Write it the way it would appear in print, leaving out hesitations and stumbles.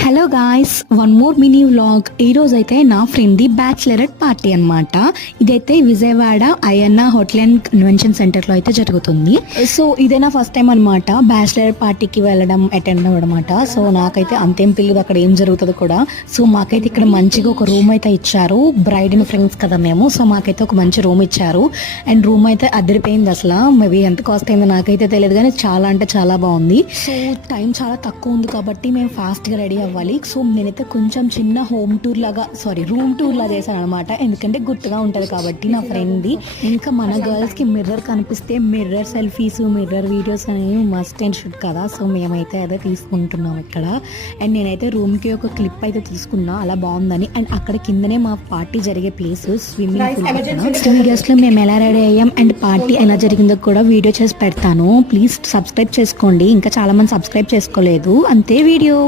Hello guys, one more mini vlog. ఈ రోజు అయితే నా ఫ్రెండ్ ది బ్యాచిలరేట్ పార్టీ అన్నమాట. ఇదైతే Vijayawada Ayanna hotel and convention centre లో అయితే జరుగుతుంది. సో ఇదే నా ఫస్ట్ టైం అనమాట బ్యాచిలరేట్ పార్టీకి వెళ్ళడం, అటెండ్ అవ్వడం అనమాట. సో నాకైతే అంతేం తెలియదు అక్కడ ఏం జరుగుతుందో కూడా. సో మాకైతే ఇక్కడ మంచిగా ఒక రూమ్ అయితే ఇచ్చారు. బ్రైడ్ అండ్ ఫ్రెండ్స్ కదా మేము. సో మాకైతే ఒక మంచి రూమ్ ఇచ్చారు. అండ్ రూమ్ అయితే అదిరిపోయింది. అసలు మేబీ ఎంత కాస్ట్ అయిందో నాకైతే తెలియదు, కానీ చాలా అంటే చాలా బాగుంది. సో టైం చాలా తక్కువ ఉంది కాబట్టి మేము ఫాస్ట్ గా రెడీ అవ్వాలి. సో నేనైతే కొంచెం చిన్న రూమ్ టూర్ లాగా చేశాను అనమాట. ఎందుకంటే గుర్తుగా ఉంటది కాబట్టి నా ఫ్రెండ్ది. ఇంకా మన గర్ల్స్ కి మిర్రర్ కనిపిస్తే మిర్రర్ సెల్ఫీస్, మిర్రర్ వీడియోస్ అనేవి మస్ట్ అండ్ షుడ్ కదా. సో మేమైతే అదే తీసుకుంటున్నాం ఇక్కడ. అండ్ నేనైతే రూమ్ కి ఒక క్లిప్ అయితే తీసుకున్నా, అలా బాగుందని. అండ్ అక్కడ కిందనే మా పార్టీ జరిగే ప్లేస్ స్విమ్మింగ్ పూల్. వీడియోస్ లో మేము ఎలా రెడీ అయ్యాం అండ్ పార్టీ ఎలా జరిగిందో కూడా వీడియో చేసి పెడతాను. ప్లీజ్ సబ్స్క్రైబ్ చేసుకోండి. ఇంకా చాలా మంది సబ్స్క్రైబ్ చేసుకోలేదు. అంతే వీడియో.